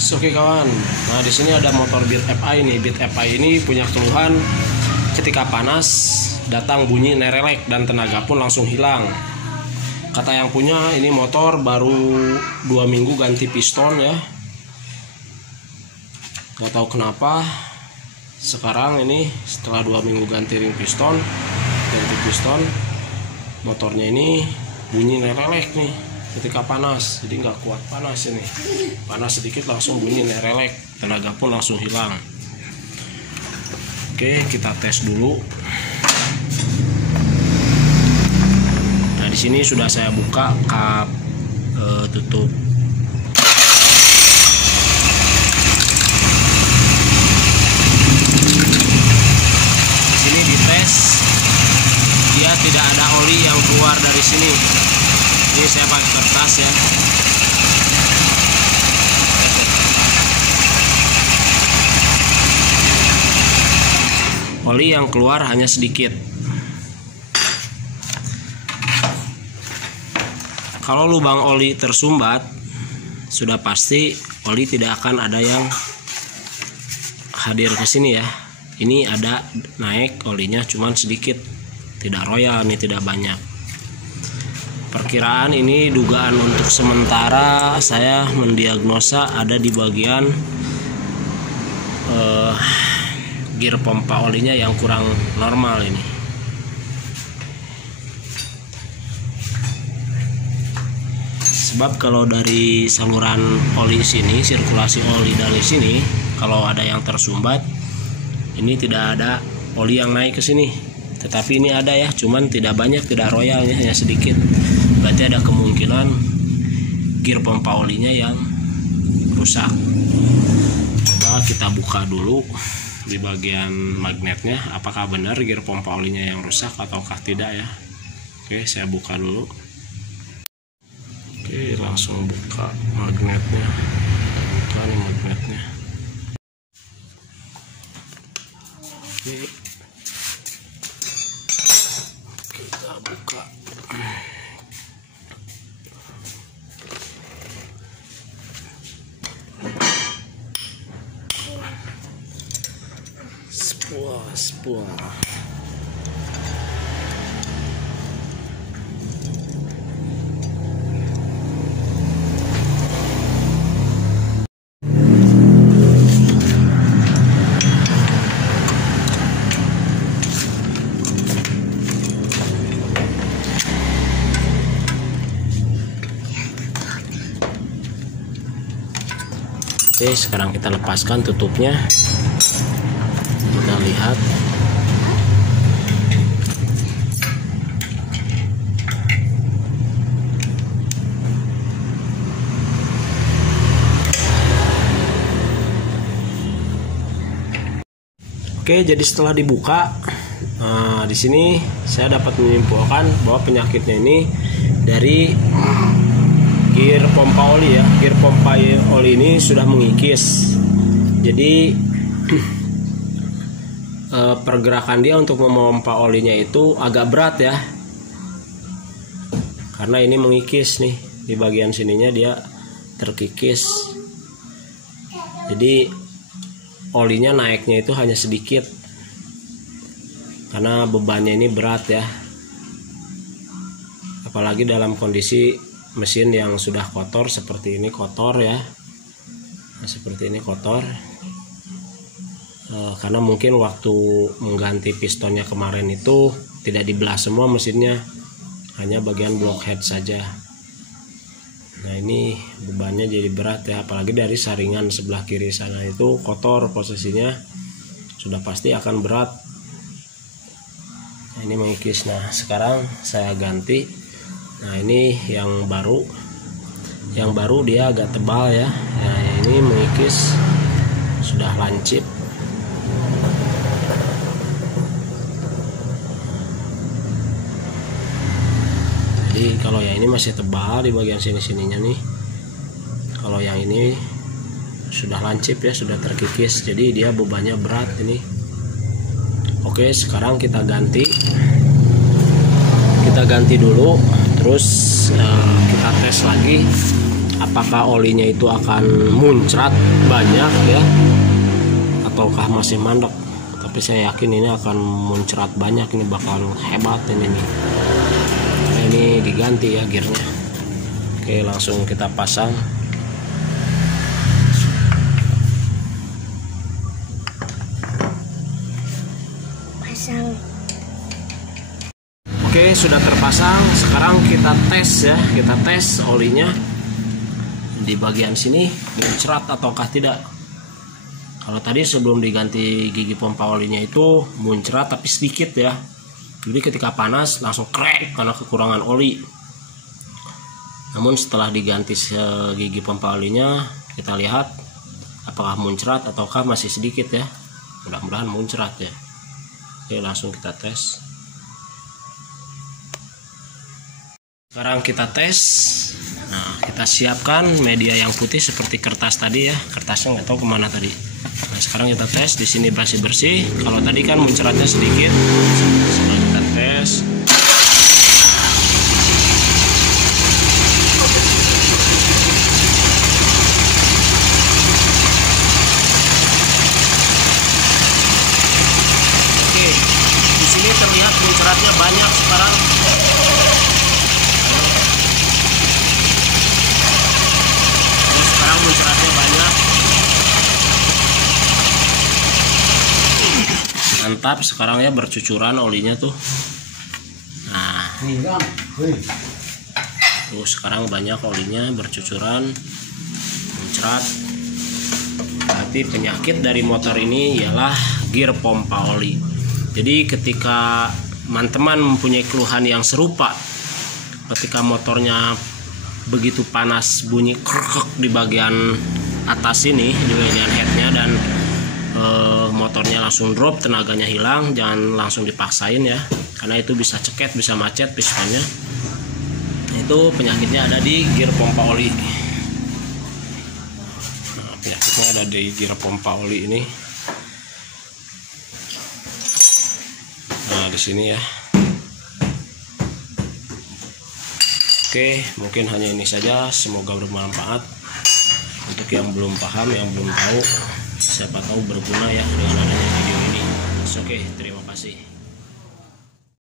Oke kawan, nah di sini ada motor Beat FI nih. Beat FI ini punya keluhan ketika panas datang bunyi nerelek dan tenaga pun langsung hilang. Kata yang punya, ini motor baru 2 minggu ganti piston ya. Gak tahu kenapa sekarang ini setelah 2 minggu ganti ring piston, motornya ini bunyi nerelek nih ketika panas. Jadi nggak kuat panas ini, panas sedikit langsung bunyi nerelek, tenaga pun langsung hilang. Oke, kita tes dulu. Nah di sini sudah saya buka kap tutup. Di sini dites, dia tidak ada oli yang keluar dari sini. Ini saya pakai kertas ya. Oli yang keluar hanya sedikit. Kalau lubang oli tersumbat, sudah pasti oli tidak akan ada yang hadir ke sini ya. Ini ada naik olinya cuman sedikit, tidak royal nih, tidak banyak. Perkiraan ini dugaan untuk sementara saya mendiagnosa ada di bagian gear pompa olinya yang kurang normal ini. Sebab kalau dari saluran oli sini, sirkulasi oli dari sini, kalau ada yang tersumbat, ini tidak ada oli yang naik ke sini. Tetapi ini ada ya, cuman tidak banyak, tidak royal ya, hanya sedikit. Berarti ada kemungkinan gear pompa olinya yang rusak. Coba kita buka dulu di bagian magnetnya, apakah benar gear pompa olinya yang rusak ataukah tidak ya. Oke, saya buka dulu. Oke, langsung buka magnetnya. Buka nih magnetnya. Oke, kita buka. Sebuah. Oke, sekarang kita lepaskan tutupnya. Kita lihat. Oke, jadi setelah dibuka, di sini saya dapat menyimpulkan bahwa penyakitnya ini dari gear pompa oli ya. Gear pompa oli ini sudah mengikis. Jadi pergerakan dia untuk memompa olinya itu agak berat ya, karena ini mengikis nih, di bagian sininya dia terkikis. Jadi olinya naiknya itu hanya sedikit karena bebannya ini berat ya, apalagi dalam kondisi mesin yang sudah kotor seperti ini, kotor ya. Nah, seperti ini kotor. Karena mungkin waktu mengganti pistonnya kemarin itu tidak dibelah semua mesinnya, hanya bagian blockhead saja. Nah ini bebannya jadi berat ya, apalagi dari saringan sebelah kiri sana itu kotor posisinya, sudah pasti akan berat. Nah, ini mengikis. Nah sekarang saya ganti. Nah ini yang baru dia agak tebal ya. Nah ini mengikis, sudah lancip. Jadi kalau yang ini masih tebal di bagian sini-sininya nih. Kalau yang ini sudah lancip ya, sudah terkikis. Jadi dia bebannya berat ini. Oke, sekarang kita ganti. Kita ganti dulu, terus kita tes lagi apakah olinya itu akan muncrat banyak ya ataukah masih mandek. Tapi saya yakin ini akan muncrat banyak, ini bakal hebat ini nih. Nah, ini diganti ya gearnya. Oke, langsung kita pasang. Oke, sudah terpasang. Sekarang kita tes ya, kita tes olinya di bagian sini muncrat ataukah tidak. Kalau tadi sebelum diganti gigi pompa olinya itu muncrat tapi sedikit ya. Jadi ketika panas langsung crack karena kekurangan oli. Namun setelah diganti gigi pompa olinya, kita lihat apakah muncrat ataukah masih sedikit ya. Mudah-mudahan muncrat ya. Oke, langsung kita tes. Sekarang kita tes. Nah, kita siapkan media yang putih seperti kertas tadi ya. Kertasnya nggak tahu kemana tadi. Nah, sekarang kita tes di sini bersih. Kalau tadi kan muncratnya sedikit. Sekarang kita tes. Oke, di sini terlihat muncratnya banyak sekarang. Muncratnya banyak, mantap. Sekarang ya bercucuran olinya tuh. Nah, tuh sekarang banyak olinya bercucuran, muncrat. Berarti penyakit dari motor ini ialah gear pompa oli. Jadi ketika teman-teman mempunyai keluhan yang serupa, ketika motornya begitu panas bunyi krek di bagian atas ini, di bagian headnya, dan motornya langsung drop, tenaganya hilang, jangan langsung dipaksain ya, karena itu bisa ceket, bisa macet pistonnya. Itu penyakitnya ada di gear pompa oli. Nah, penyakitnya ada di gear pompa oli ini. Nah, di sini ya. Oke, mungkin hanya ini saja. Semoga bermanfaat untuk yang belum paham, yang belum tahu. Siapa tahu berguna ya dengan adanya video ini. Oke, terima kasih.